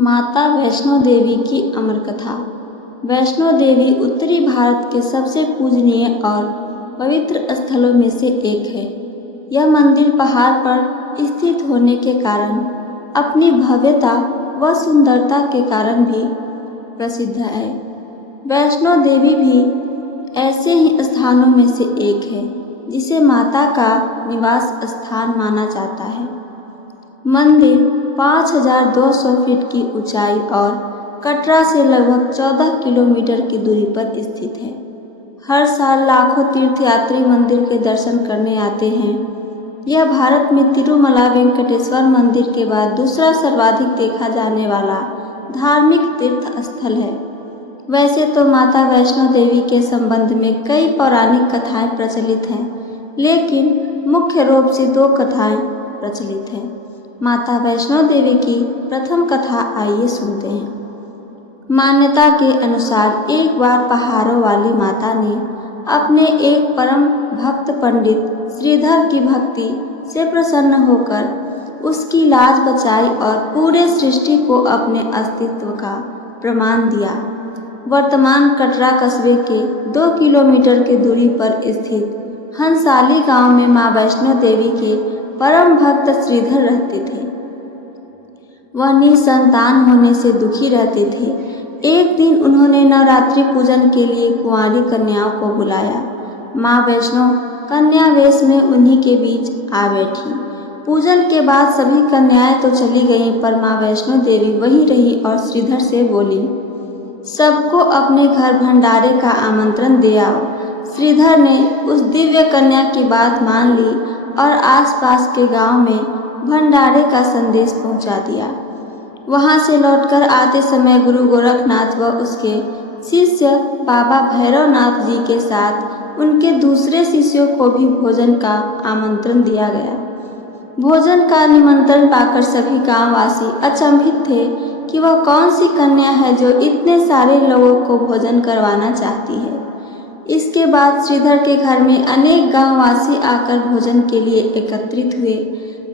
माता वैष्णो देवी की अमर कथा। वैष्णो देवी उत्तरी भारत के सबसे पूजनीय और पवित्र स्थलों में से एक है। यह मंदिर पहाड़ पर स्थित होने के कारण अपनी भव्यता व सुंदरता के कारण भी प्रसिद्ध है। वैष्णो देवी भी ऐसे ही स्थानों में से एक है जिसे माता का निवास स्थान माना जाता है। मंदिर 5200 फीट की ऊंचाई और कटरा से लगभग 14 किलोमीटर की दूरी पर स्थित है। हर साल लाखों तीर्थयात्री मंदिर के दर्शन करने आते हैं। यह भारत में तिरुमला वेंकटेश्वर मंदिर के बाद दूसरा सर्वाधिक देखा जाने वाला धार्मिक तीर्थ स्थल है। वैसे तो माता वैष्णो देवी के संबंध में कई पौराणिक कथाएं प्रचलित हैं, लेकिन मुख्य रूप से दो कथाएं प्रचलित हैं। माता वैष्णो देवी की प्रथम कथा आइए सुनते हैं। मान्यता के अनुसार एक बार पहाड़ों वाली माता ने अपने एक परम भक्त पंडित श्रीधर की भक्ति से प्रसन्न होकर उसकी लाज बचाई और पूरे सृष्टि को अपने अस्तित्व का प्रमाण दिया। वर्तमान कटरा कस्बे के 2 किलोमीटर की दूरी पर स्थित हंसाली गांव में मां वैष्णो देवी के परम भक्त श्रीधर रहते थे। वह निसंतान होने से दुखी रहते थे। एक दिन उन्होंने नवरात्रि पूजन के लिए कुंवारी कन्याओं को बुलाया। मां वैष्णो कन्या वेश में उन्हीं के बीच आ बैठी। पूजन के बाद सभी कन्याएं तो चली गईं, पर मां वैष्णो देवी वहीं रही और श्रीधर से बोली, सबको अपने घर भंडारे का आमंत्रण दे आओ। श्रीधर ने उस दिव्य कन्या की बात मान ली और आसपास के गांव में भंडारे का संदेश पहुंचा दिया। वहां से लौटकर आते समय गुरु गोरखनाथ व उसके शिष्य बाबा भैरवनाथ जी के साथ उनके दूसरे शिष्यों को भी भोजन का आमंत्रण दिया गया। भोजन का निमंत्रण पाकर सभी गांववासी अचंभित थे कि वह कौन सी कन्या है जो इतने सारे लोगों को भोजन करवाना चाहती है। इसके बाद श्रीधर के घर में अनेक गांववासी आकर भोजन के लिए एकत्रित हुए।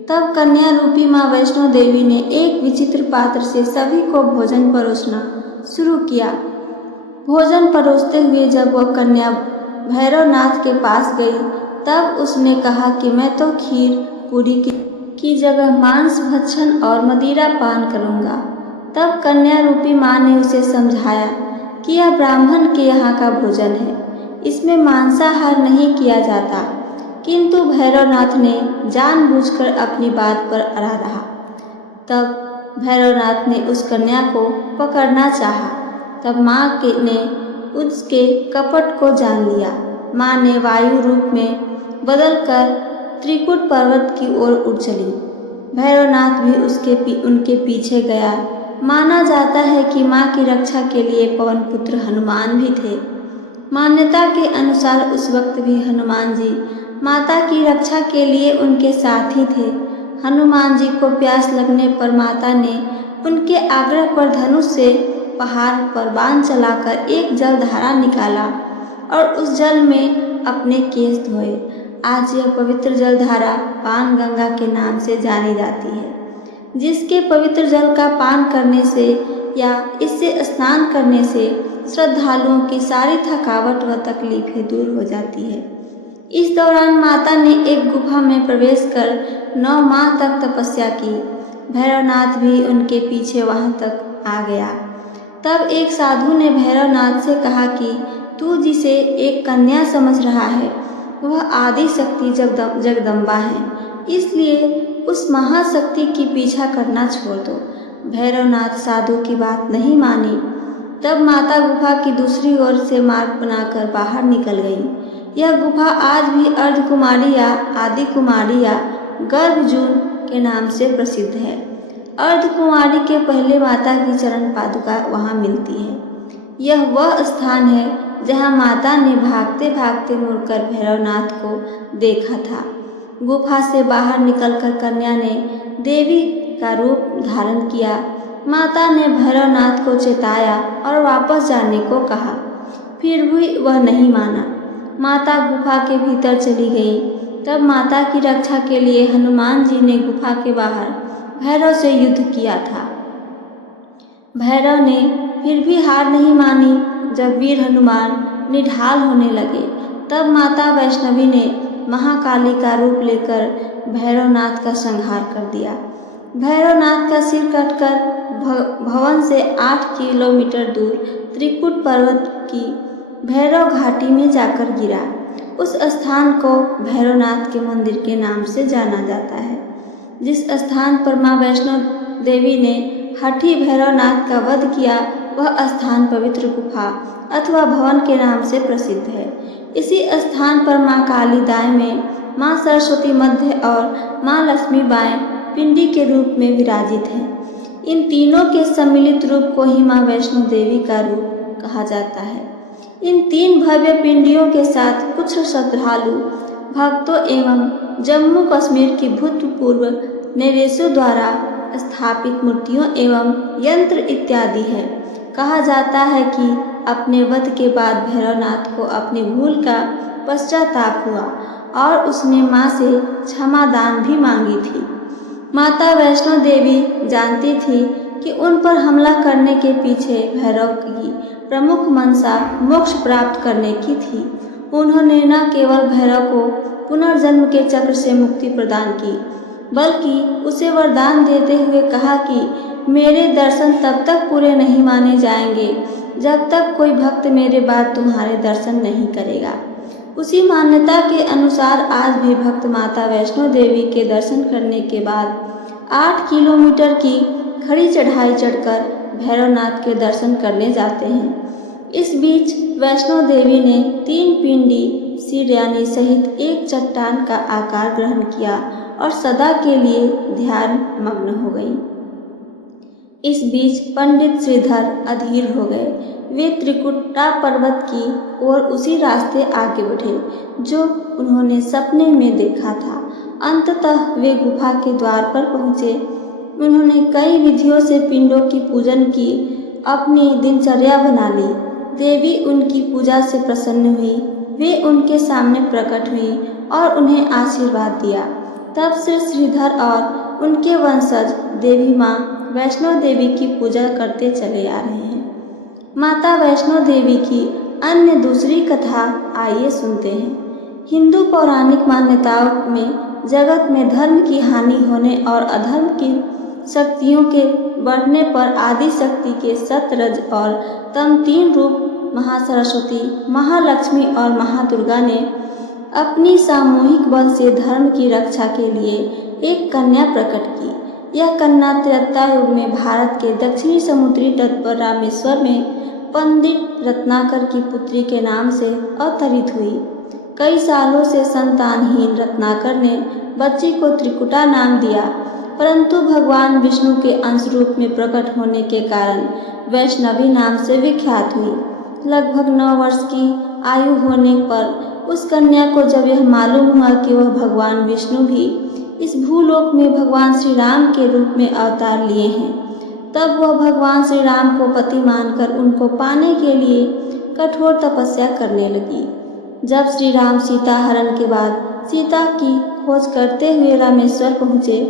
तब कन्या रूपी मां वैष्णो देवी ने एक विचित्र पात्र से सभी को भोजन परोसना शुरू किया। भोजन परोसते हुए जब वह कन्या भैरवनाथ के पास गई, तब उसने कहा कि मैं तो खीर पूरी की जगह मांस भक्षण और मदिरा पान करूंगा। तब कन्या रूपी मां ने उसे समझाया कि यह ब्राह्मण के यहाँ का भोजन है, इसमें मांसाहार नहीं किया जाता। किंतु भैरवनाथ ने जानबूझकर अपनी बात पर अड़ा रहा। तब भैरवनाथ ने उस कन्या को पकड़ना चाहा। तब मां ने उसके कपट को जान लिया। मां ने वायु रूप में बदलकर त्रिकुट पर्वत की ओर उड़ चली। भैरवनाथ भी उनके पीछे गया। माना जाता है कि मां की रक्षा के लिए पवन पुत्र हनुमान भी थे। मान्यता के अनुसार उस वक्त भी हनुमान जी माता की रक्षा के लिए उनके साथ ही थे। हनुमान जी को प्यास लगने पर माता ने उनके आग्रह पर धनुष से पहाड़ पर बाण चलाकर एक जलधारा निकाला और उस जल में अपने केश धोए। आज यह पवित्र जलधारा पान गंगा के नाम से जानी जाती है, जिसके पवित्र जल का पान करने से या इससे स्नान करने से श्रद्धालुओं की सारी थकावट व तकलीफें दूर हो जाती है। इस दौरान माता ने एक गुफा में प्रवेश कर 9 माह तक तपस्या की। भैरवनाथ भी उनके पीछे वहां तक आ गया। तब एक साधु ने भैरवनाथ से कहा कि तू जिसे एक कन्या समझ रहा है, वह आदि शक्ति जगदम्बा है, इसलिए उस महाशक्ति की पीछा करना छोड़ दो। भैरवनाथ साधु की बात नहीं मानी। तब माता गुफा की दूसरी ओर से मार्ग बनाकर बाहर निकल गई। यह गुफा आज भी अर्धकुमारी या आदि कुमारी या गर्भजून के नाम से प्रसिद्ध है। अर्धकुमारी के पहले माता की चरण पादुका वहां मिलती है। यह वह स्थान है जहां माता ने भागते भागते मुड़कर भैरवनाथ को देखा था। गुफा से बाहर निकलकर कन्या ने देवी का रूप धारण किया। माता ने भैरवनाथ को चेताया और वापस जाने को कहा, फिर भी वह नहीं माना। माता गुफा के भीतर चली गई। तब माता की रक्षा के लिए हनुमान जी ने गुफा के बाहर भैरव से युद्ध किया था। भैरव ने फिर भी हार नहीं मानी। जब वीर हनुमान निढाल होने लगे तब माता वैष्णवी ने महाकाली का रूप लेकर भैरवनाथ का संहार कर दिया। भैरवनाथ का सिर कटकर भवन से 8 किलोमीटर दूर त्रिकुट पर्वत की भैरव घाटी में जाकर गिरा। उस स्थान को भैरवनाथ के मंदिर के नाम से जाना जाता है। जिस स्थान पर मां वैष्णो देवी ने हठी भैरवनाथ का वध किया वह स्थान पवित्र गुफा अथवा भवन के नाम से प्रसिद्ध है। इसी स्थान पर मां काली दाएं में, मां सरस्वती मध्य और मां लक्ष्मी बाएं पिंडी के रूप में विराजित हैं। इन तीनों के सम्मिलित रूप को ही मां वैष्णो देवी का रूप कहा जाता है। इन 3 भव्य पिंडियों के साथ कुछ श्रद्धालु भक्तों एवं जम्मू कश्मीर की भूतपूर्व नरेशों द्वारा स्थापित मूर्तियों एवं यंत्र इत्यादि है। कहा जाता है कि अपने वध के बाद भैरवनाथ को अपनी भूल का पश्चाताप हुआ और उसने मां से क्षमादान भी मांगी थी। माता वैष्णो देवी जानती थी कि उन पर हमला करने के पीछे भैरव की प्रमुख मंशा मोक्ष प्राप्त करने की थी। उन्होंने न केवल भैरव को पुनर्जन्म के चक्र से मुक्ति प्रदान की बल्कि उसे वरदान देते हुए कहा कि मेरे दर्शन तब तक पूरे नहीं माने जाएंगे जब तक कोई भक्त मेरे बाद तुम्हारे दर्शन नहीं करेगा। उसी मान्यता के अनुसार आज भी भक्त माता वैष्णो देवी के दर्शन करने के बाद 8 किलोमीटर की खड़ी चढ़ाई चढ़कर भैरवनाथ के दर्शन करने जाते हैं। इस बीच वैष्णो देवी ने 3 पिंडी सीढ़ियानी सहित एक चट्टान का आकार ग्रहण किया और सदा के लिए ध्यान मग्न हो गई। इस बीच पंडित श्रीधर अधीर हो गए। वे त्रिकुटा पर्वत की ओर उसी रास्ते आगे बढ़े जो उन्होंने सपने में देखा था। अंततः वे गुफा के द्वार पर पहुँचे। उन्होंने कई विधियों से पिंडों की पूजन की अपनी दिनचर्या बना ली। देवी उनकी पूजा से प्रसन्न हुई। वे उनके सामने प्रकट हुई और उन्हें आशीर्वाद दिया। तब से श्रीधर और उनके वंशज देवी मां वैष्णो देवी की पूजा करते चले आ रहे हैं। माता वैष्णो देवी की अन्य दूसरी कथा आइए सुनते हैं। हिंदू पौराणिक मान्यताओं में जगत में धर्म की हानि होने और अधर्म की शक्तियों के बढ़ने पर आदि शक्ति के सत, रज और तम 3 रूप महासरस्वती, महालक्ष्मी और महादुर्गा ने अपनी सामूहिक बल से धर्म की रक्षा के लिए एक कन्या प्रकट की। यह कन्या त्रेता युग में भारत के दक्षिणी समुद्री तट पर रामेश्वर में पंडित रत्नाकर की पुत्री के नाम से अवतरित हुई। कई सालों से संतानहीन रत्नाकर ने बच्ची को त्रिकुटा नाम दिया, परंतु भगवान विष्णु के अंश रूप में प्रकट होने के कारण वैष्णवी नाम से विख्यात हुई। लगभग 9 वर्ष की आयु होने पर उस कन्या को जब यह मालूम हुआ कि वह भगवान विष्णु भी इस भूलोक में भगवान श्री राम के रूप में अवतार लिए हैं, तब वह भगवान श्री राम को पति मानकर उनको पाने के लिए कठोर तपस्या करने लगी। जब श्री राम सीता हरण के बाद सीता की खोज करते हुए रामेश्वर पहुँचे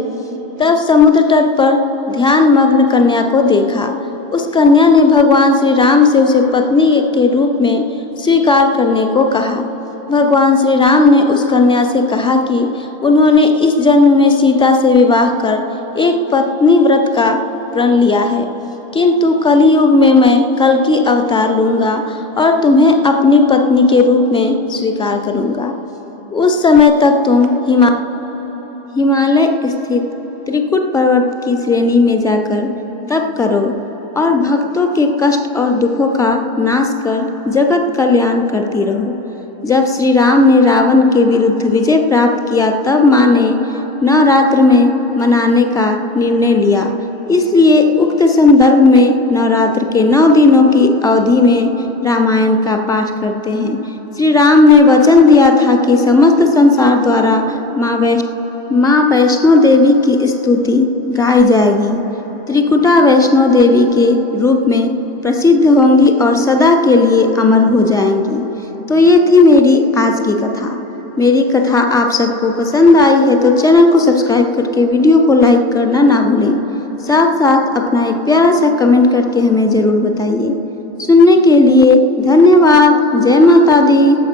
तब समुद्र तट पर ध्यान मग्न कन्या को देखा। उस कन्या ने भगवान श्री राम से उसे पत्नी के रूप में स्वीकार करने को कहा। भगवान श्री राम ने उस कन्या से कहा कि उन्होंने इस जन्म में सीता से विवाह कर एक पत्नी व्रत का प्रण लिया है, किंतु कलियुग में मैं कल्कि अवतार लूँगा और तुम्हें अपनी पत्नी के रूप में स्वीकार करूँगा। उस समय तक तुम हिमालय स्थित त्रिकुट पर्वत की श्रेणी में जाकर तप करो और भक्तों के कष्ट और दुखों का नाश कर जगत कल्याण करती रहो। जब श्री राम ने रावण के विरुद्ध विजय प्राप्त किया तब माँ ने नवरात्र में मनाने का निर्णय लिया। इसलिए उक्त संदर्भ में नवरात्र के 9 दिनों की अवधि में रामायण का पाठ करते हैं। श्री राम ने वचन दिया था कि समस्त संसार द्वारा माँ वैष्णो देवी की स्तुति गाई जाएगी। त्रिकुटा वैष्णो देवी के रूप में प्रसिद्ध होंगी और सदा के लिए अमर हो जाएंगी। तो ये थी मेरी आज की कथा। मेरी कथा आप सबको पसंद आई है तो चैनल को सब्सक्राइब करके वीडियो को लाइक करना ना भूलें। साथ साथ अपना एक प्यारा सा कमेंट करके हमें ज़रूर बताइए। सुनने के लिए धन्यवाद। जय माता दी।